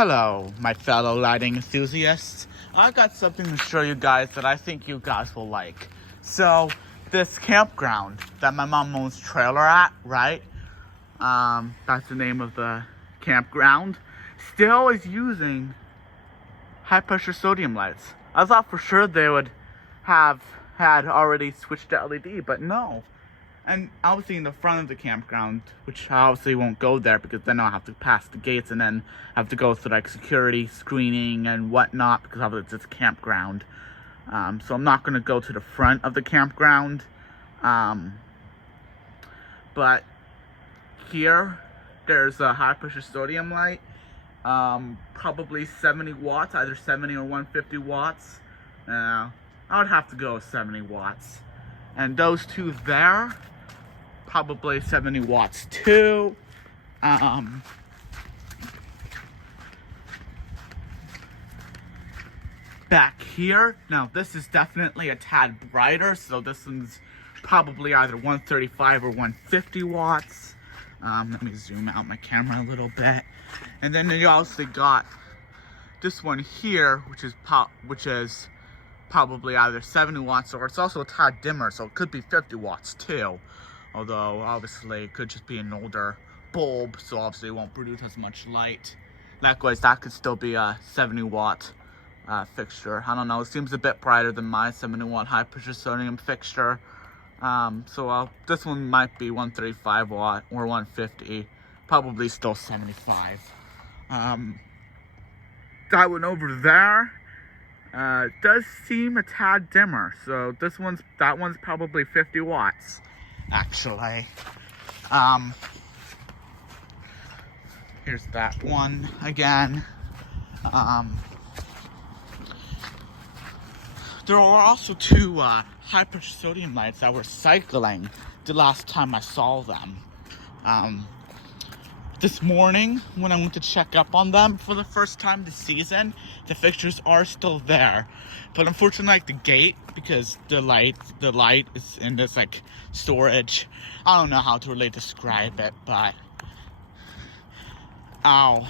Hello, my fellow lighting enthusiasts. I got something to show you guys that I think you guys will like. So, this campground that my mom owns trailer at, right? That's the name of the campground. Still is using high pressure sodium lights. I thought for sure they would have had already switched to LED, but no. And obviously in the front of the campground, which I obviously won't go there because then I'll have to pass the gates and then have to go through like security screening and whatnot because obviously it's a campground. So I'm not going to go to the front of the campground. But here, there's a high pressure sodium light. Probably 70 watts, either 70 or 150 watts. I would have to go with 70 watts. And those two there, probably 70 watts too. Back here, now this is definitely a tad brighter, so this one's probably either 135 or 150 watts. Let me zoom out my camera a little bit. And then you also got this one here, which is probably either 70 watts or it's also a tad dimmer, so it could be 50 watts too. Although obviously it could just be an older bulb, so obviously it won't produce as much light. Likewise, that could still be a 70 watt fixture. I don't know, it seems a bit brighter than my 70 watt high pressure sodium fixture. So this one might be 135 watt or 150, probably still 75. That one over there does seem a tad dimmer, so that one's probably 50 watts actually. Here's that one again. There are also two high pressure sodium lights that were cycling the last time I saw them. This morning, when I went to check up on them for the first time this season, the fixtures are still there. But unfortunately, like the gate, because the light is in this like storage. I don't know how to really describe it, but I'll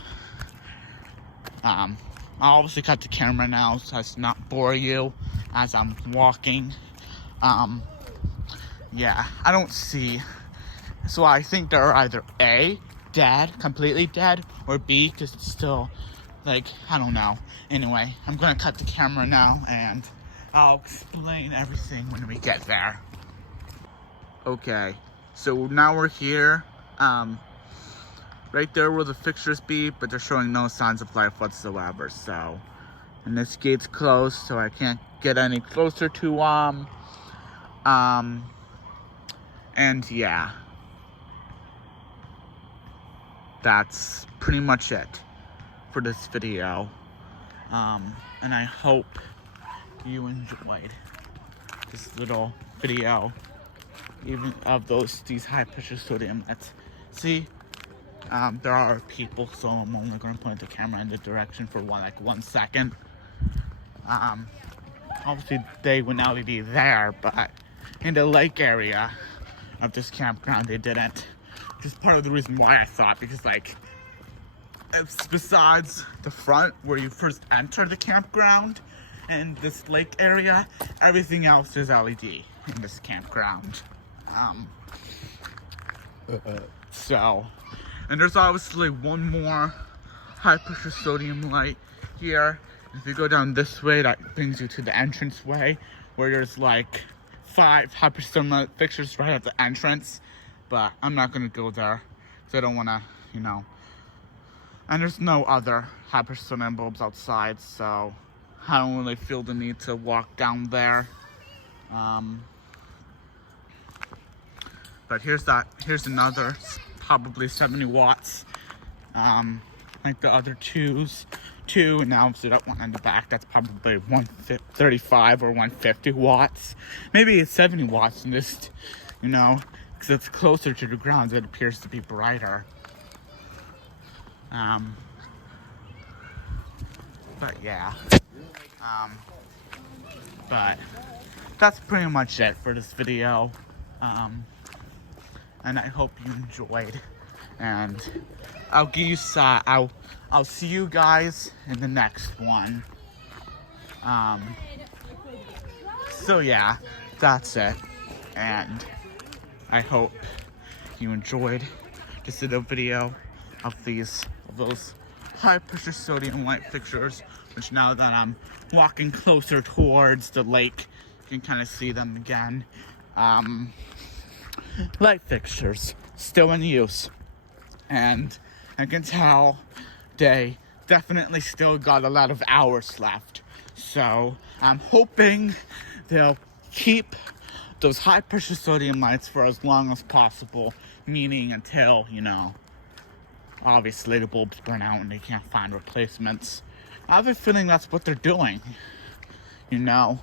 obviously cut the camera now so as to not bore you as I'm walking. Yeah, I don't see. So I think they're either A, dead, completely dead, or B, because it's still, like, I don't know. Anyway, I'm gonna cut the camera now and I'll explain everything when we get there. Okay, so now we're here. Right there where the fixtures be, but they're showing no signs of life whatsoever, so. And this gate's closed, so I can't get any closer to and yeah. That's pretty much it for this video. And I hope you enjoyed this little video, even of these high pressure sodium lights. See, there are people, so I'm only going to point the camera in the direction for 1 second. Obviously they went LED there, but in the lake area of this campground they didn't. Which is part of the reason why I thought, because like, it's besides the front where you first enter the campground and this lake area, everything else is LED in this campground. So, and there's obviously one more high pressure sodium light here. If you go down this way, that brings you to the entrance way, where there's like 5 high pressure sodium light fixtures right at the entrance. But I'm not gonna go there, because I don't wanna, you know. And there's no other high pressure sodium bulbs outside, so I don't really feel the need to walk down there. But here's another, probably 70 watts. Like the other two, and now obviously that one in the back, that's probably 135 or 150 watts. Maybe it's 70 watts in this, you know, because it's closer to the ground, it appears to be brighter. But yeah. But that's pretty much it for this video. And I hope you enjoyed. And I'll see you guys in the next one. So yeah, that's it. And I hope you enjoyed this little video of those high pressure sodium light fixtures, which now that I'm walking closer towards the lake, you can kind of see them again. Light fixtures still in use, and I can tell they definitely still got a lot of hours left. So I'm hoping they'll keep those high pressure sodium lights for as long as possible, meaning until, you know, obviously the bulbs burn out and they can't find replacements. I have a feeling that's what they're doing. You know,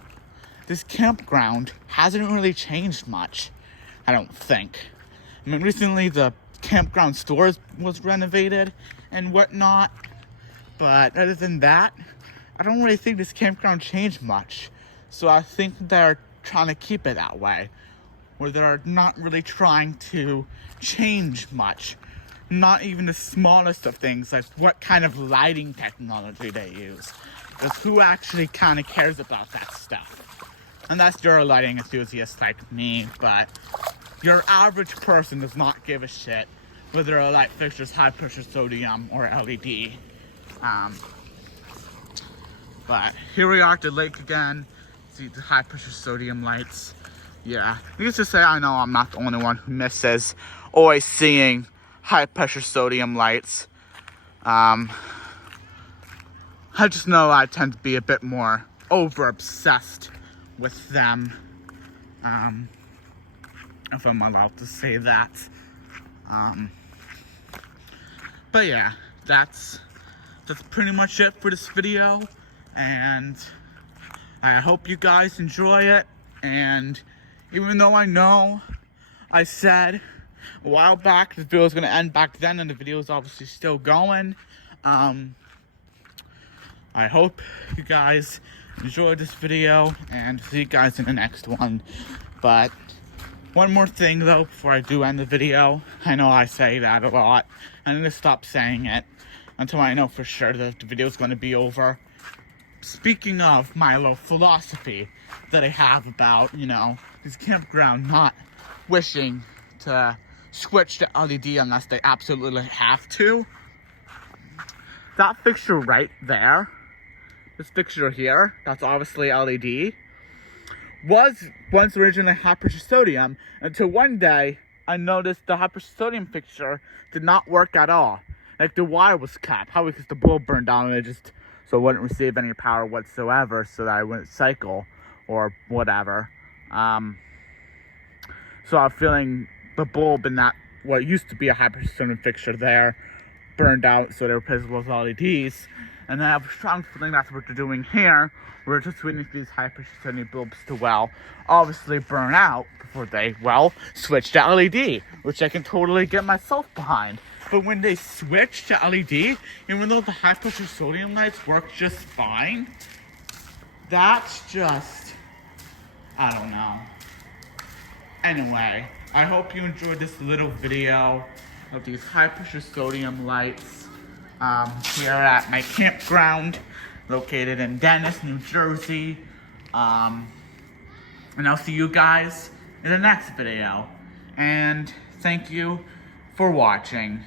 this campground hasn't really changed much, I don't think. I mean, recently the campground stores was renovated and whatnot, but other than that, I don't really think this campground changed much. So I think they're trying to keep it that way, where they're not really trying to change much. Not even the smallest of things, like what kind of lighting technology they use. Because who actually kind of cares about that stuff? Unless you're a lighting enthusiast like me, but your average person does not give a shit whether a light fixture is high pressure sodium or LED. But here we are at the lake again. See the high pressure sodium lights. Yeah, needless to say, I know I'm not the only one who misses always seeing high pressure sodium lights. I just know I tend to be a bit more over obsessed with them. If I'm allowed to say that. But yeah, that's pretty much it for this video, and I hope you guys enjoy it. And even though I know I said a while back the video was going to end back then, and the video is obviously still going, I hope you guys enjoyed this video, and see you guys in the next one. But one more thing though before I do end the video. I know I say that a lot. I'm gonna stop saying it until I know for sure that the video is going to be over. Speaking of my little philosophy that I have about, you know, this campground not wishing to switch to LED unless they absolutely have to. That fixture right there, this fixture here, that's obviously LED, was once originally high pressure sodium, until one day I noticed the high pressure sodium fixture did not work at all. Like the wire was cut, probably because the bulb burned down and it just so it wouldn't receive any power whatsoever, so that I wouldn't cycle or whatever. So I'm feeling the bulb in that what used to be a high pressure sodium fixture there burned out, so they replaced with LEDs. And I have a strong feeling that's what they're doing here. We're just waiting for these high pressure sodium bulbs to, well, obviously burn out before they, well, switch to LED, which I can totally get myself behind. But when they switch to LED, even though the high pressure sodium lights work just fine, that's just, I don't know. Anyway, I hope you enjoyed this little video of these high pressure sodium lights here at my campground located in Dennis, New Jersey. And I'll see you guys in the next video. And thank you for watching.